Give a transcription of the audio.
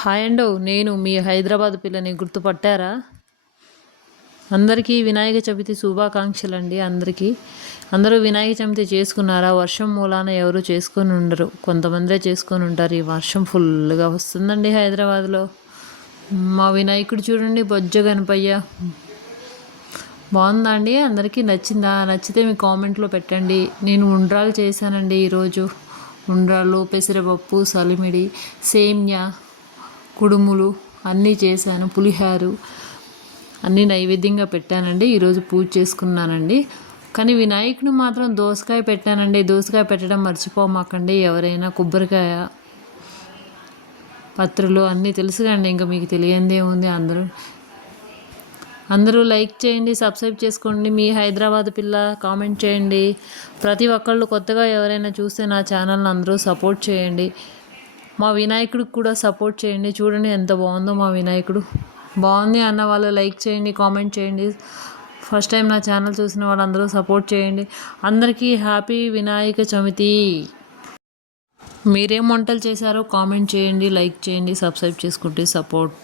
Hi అండో నేను మీ హైదరాబాద్ పిల్లని గుర్తుపట్టారా? అందరికీ వినాయక చవితి శుభాకాంక్షలు అండి. అందరూ వినాయక చవితి చేసుకున్నారా? వర్షం మూలాన ఎవరు చేసుకొని ఉండరు, కొంతమందే చేసుకొని ఉంటారు. ఈ వర్షం ఫుల్గా వస్తుందండి హైదరాబాద్లో. మా వినాయకుడు చూడండి, బొజ్జ గణపయ్య. బాగుందా అండి? అందరికీ నచ్చిందా? నచ్చితే మీ కామెంట్లో పెట్టండి. నేను ఉండ్రాలు చేశానండి ఈరోజు. ఉండ్రాలు, పెసరపప్పు, సలిమిడి, సేమ్యా, కుడుములు అన్నీ చేశాను. పులిహారు అన్నీ నైవేద్యంగా పెట్టానండి. ఈరోజు పూజ చేసుకున్నానండి. కానీ వినాయకుడు మాత్రం దోసకాయ పెట్టానండి. దోసకాయ పెట్టడం మర్చిపోమాకండి. ఎవరైనా కొబ్బరికాయ, పత్రులు అన్నీ తెలుసుకండి. ఇంకా మీకు తెలియందే ఉంది. అందరూ లైక్ చేయండి, సబ్స్క్రైబ్ చేసుకోండి. మీ హైదరాబాద్ పిల్ల కామెంట్ చేయండి. ప్రతి ఒక్కళ్ళు కొత్తగా ఎవరైనా చూస్తే నా ఛానల్ని అందరూ సపోర్ట్ చేయండి. మా వినాయకుడికి కూడా సపోర్ట్ చేయండి. చూడండి ఎంత బాగుందో మా వినాయకుడు. బాగుంది అన్న వాళ్ళు లైక్ చేయండి, కామెంట్ చేయండి. ఫస్ట్ టైం నా ఛానల్ చూసిన వాళ్ళందరూ సపోర్ట్ చేయండి. అందరికీ హ్యాపీ వినాయక చవితి. మీరేం వంటలు చేశారో కామెంట్ చేయండి, లైక్ చేయండి, సబ్స్క్రైబ్ చేసుకుంటే సపోర్ట్